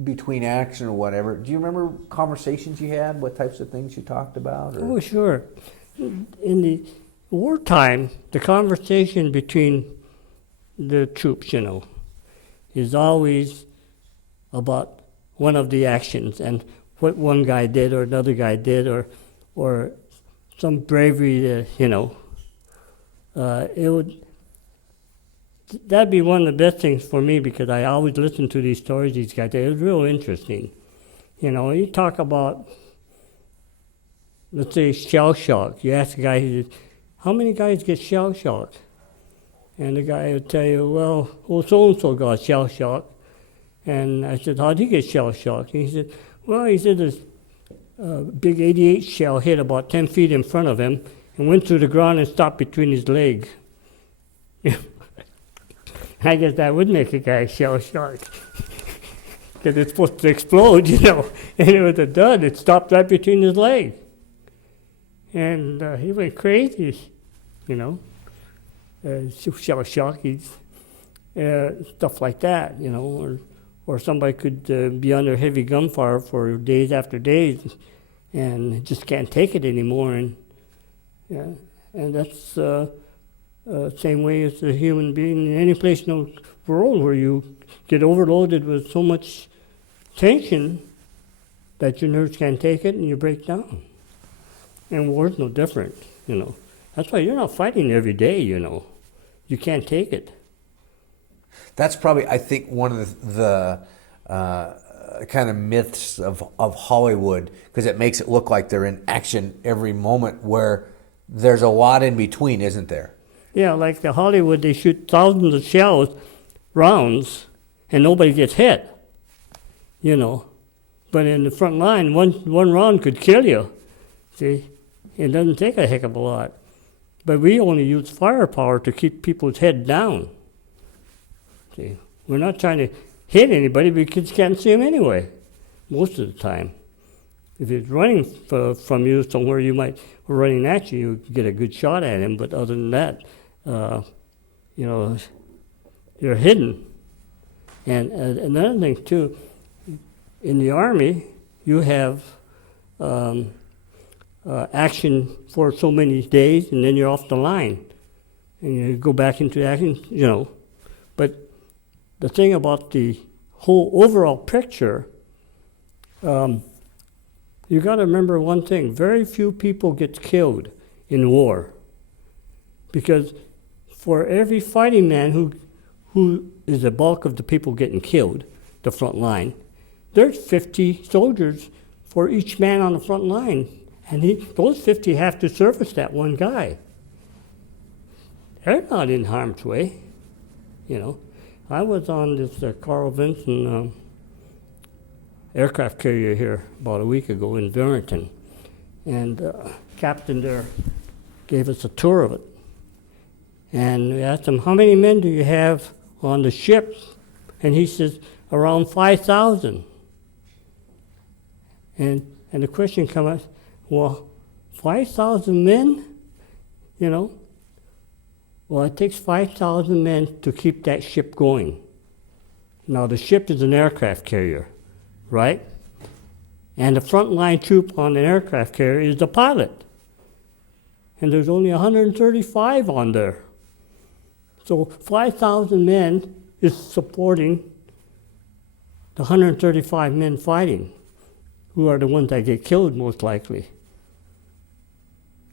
between action or whatever, do you remember conversations you had? What types of things you talked about? Or? Oh, sure. In the wartime, the conversation between the troops, you know, is always about one of the actions and what one guy did or another guy did, or some bravery that, you know. That'd be one of the best things for me, because I always listen to these stories these guys did. It was real interesting. You know, you talk about, let's say, shell shock. You ask a guy, he says, "How many guys get shell shocked?" And the guy would tell you, "Well, so-and-so got shell shock." And I said, "How'd he get shell shocked?" And he said, "Well, he said this big 88 shell hit about 10 feet in front of him and went through the ground and stopped between his legs." I guess that would make a guy shell shocked, because it's supposed to explode, you know. And it was a dud. It stopped right between his legs. And he went crazy, you know. Shell shock, stuff like that, you know. Or somebody could be under heavy gunfire for days after days and just can't take it anymore. And that's same way as a human being in any place in the world where you get overloaded with so much tension that your nerves can't take it and you break down. And war's no different, you know. That's why you're not fighting every day, you know. You can't take it. That's probably, I think, one of the kind of myths of Hollywood, because it makes it look like they're in action every moment, where there's a lot in between, isn't there? Yeah, like the Hollywood, they shoot thousands of shells, rounds, and nobody gets hit, you know. But in the front line, one round could kill you, see? It doesn't take a heck of a lot. But we only use firepower to keep people's head down. See, we're not trying to hit anybody because you can't see them anyway, most of the time. If he's running from you somewhere, you might, or running at you, you get a good shot at him. But other than that, you know, you're hidden. And another thing too, in the Army, you have action for so many days, and then you're off the line, and you go back into action, you know. But the thing about the whole overall picture, you got to remember one thing: very few people get killed in war, because for every fighting man who is the bulk of the people getting killed, the front line, there's 50 soldiers for each man on the front line. And those 50 have to service that one guy. They're not in harm's way, you know. I was on this Carl Vinson aircraft carrier here about a week ago in Barrington, and captain there gave us a tour of it. And we asked him, how many men do you have on the ship? And he says, around 5,000. And the question comes up, well, 5,000 men, you know? Well, it takes 5,000 men to keep that ship going. Now, the ship is an aircraft carrier, right? And the frontline troop on an aircraft carrier is the pilot. And there's only 135 on there. So 5,000 men is supporting the 135 men fighting, who are the ones that get killed most likely.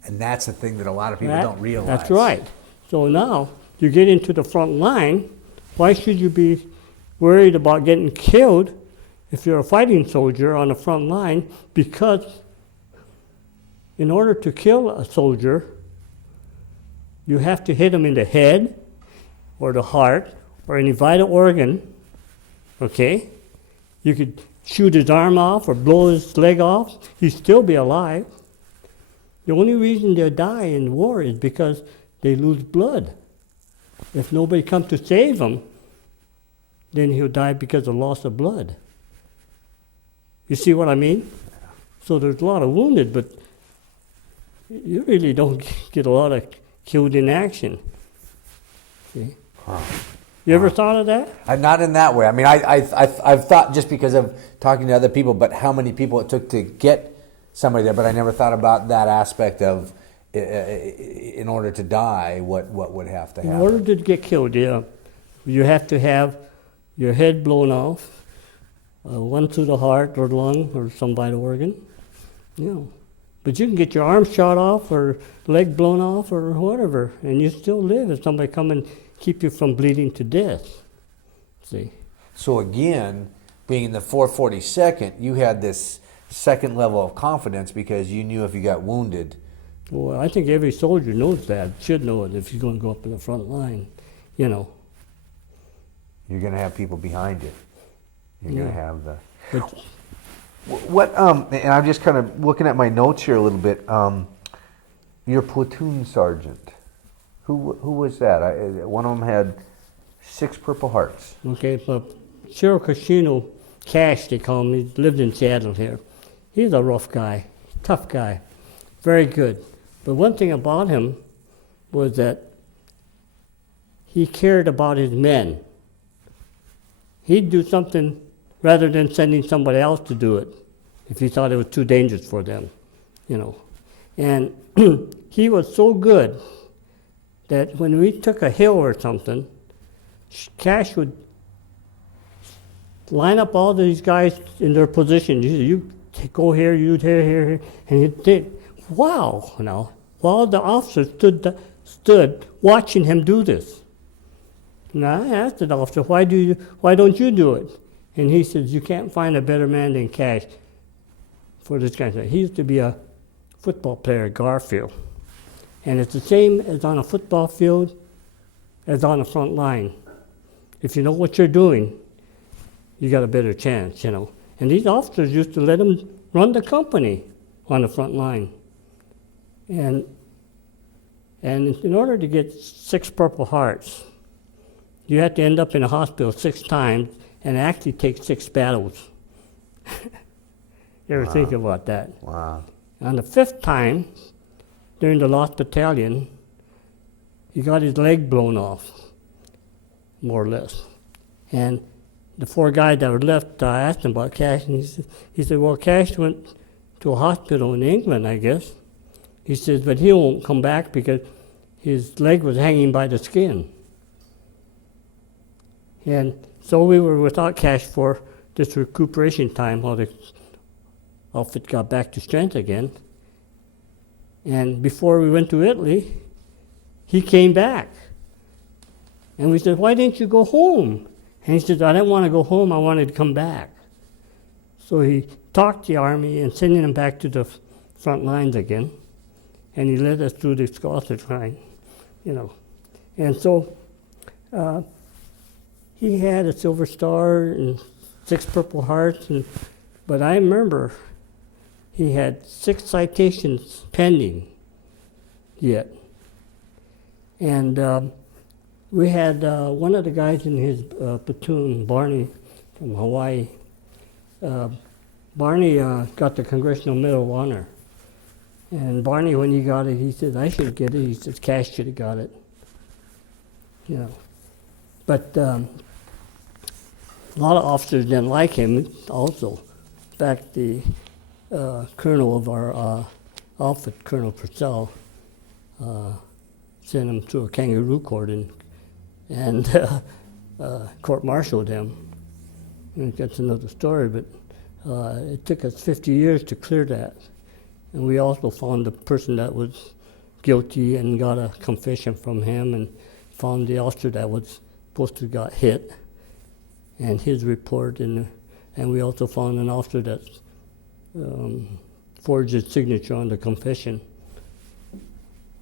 And that's the thing that a lot of people don't realize. That's right. So now you get into the front line. Why should you be worried about getting killed if you're a fighting soldier on the front line? Because in order to kill a soldier, you have to hit him in the head or the heart or any vital organ, okay? You could shoot his arm off or blow his leg off, he'd still be alive. The only reason they die in war is because they lose blood. If nobody comes to save him, then he'll die because of loss of blood. You see what I mean? So there's a lot of wounded, but you really don't get a lot of killed in action. See? Huh. You ever thought of that? Not in that way. I mean, I've thought, just because of talking to other people, but how many people it took to get somebody there, but I never thought about that aspect of, in order to die, what would have to happen. In order to get killed, yeah, you have to have your head blown off, one through the heart or lung or some vital organ, you know. But you can get your arm shot off or leg blown off or whatever, and you still live if somebody come and keep you from bleeding to death. See? So again, being in the 442nd, you had this second level of confidence because you knew if you got wounded. Well, I think every soldier knows that, should know it if he's going to go up in the front line, you know. You're going to have people behind you. You're going to have the... But, what, and I'm just kind of looking at my notes here a little bit. Your platoon sergeant, who was that? One of them had 6 Purple Hearts. okay, but Cyril Casino Cash, they call him, he lived in Seattle here. He's a rough guy, tough guy, very good. But one thing about him was that he cared about his men. He'd do something rather than sending somebody else to do it if he thought it was too dangerous for them, you know. And he was so good that when we took a hill or something, Cash would line up all these guys in their position. You go here, you here, and he'd think, wow, you know, while the officers stood watching him do this. And I asked the officer, why don't you do it? And he says, you can't find a better man than Cash for this kind of thing. He used to be a football player at Garfield. And it's the same as on a football field as on the front line. If you know what you're doing, you got a better chance, you know. And these officers used to let him run the company on the front line. And in order to get 6 Purple Hearts, you had to end up in a hospital 6 times and actually take 6 battles. You ever think about that? Wow. On the 5th time, during the Lost Battalion, he got his leg blown off, more or less. And the 4 guys that were left, I asked him about Cash, and he said, well, Cash went to a hospital in England, I guess. He says, but he won't come back because his leg was hanging by the skin. And so we were without Cash for this recuperation time while the outfit got back to strength again. And before we went to Italy, he came back. And we said, why didn't you go home? And he said, I didn't want to go home, I wanted to come back. So he talked the Army and sending him back to the front lines again. And he led us through the Gothic Line, you know. And so he had a Silver Star and 6 Purple Hearts, but I remember he had 6 citations pending yet. And we had one of the guys in his platoon, Barney from Hawaii. Barney got the Congressional Medal of Honor. And Barney, when he got it, he said, I should get it. He said, Cash should have got it. You know. But a lot of officers didn't like him also. In fact, the colonel of our outfit, Colonel Purcell, sent him to a kangaroo court and court-martialed him. And that's another story, but it took us 50 years to clear that. And we also found the person that was guilty and got a confession from him, and found the officer that was supposed to got hit and his report. And we also found an officer that forged his signature on the confession.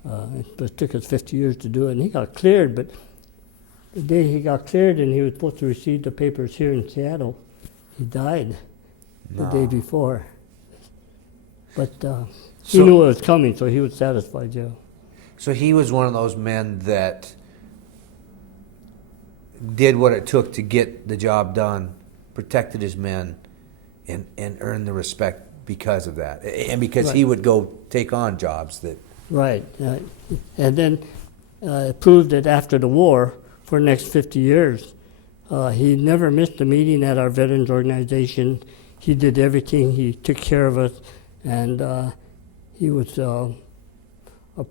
It took us 50 years to do it, and he got cleared, but the day he got cleared and he was supposed to receive the papers here in Seattle, he died the day before. But he knew it was coming, so he was satisfied, yeah. So he was one of those men that did what it took to get the job done, protected his men, and earned the respect because of that. And because he would go take on jobs that... Right. And then it proved that after the war, for the next 50 years, he never missed a meeting at our veterans organization. He did everything. He took care of us. And he was a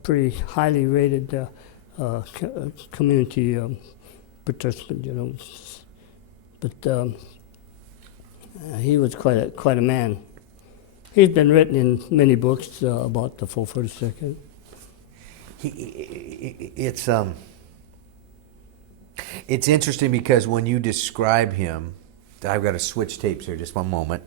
pretty highly rated community participant, you know. But he was quite a man. He's been written in many books about the full 42nd. It's interesting because when you describe him, I've got to switch tapes here just one moment.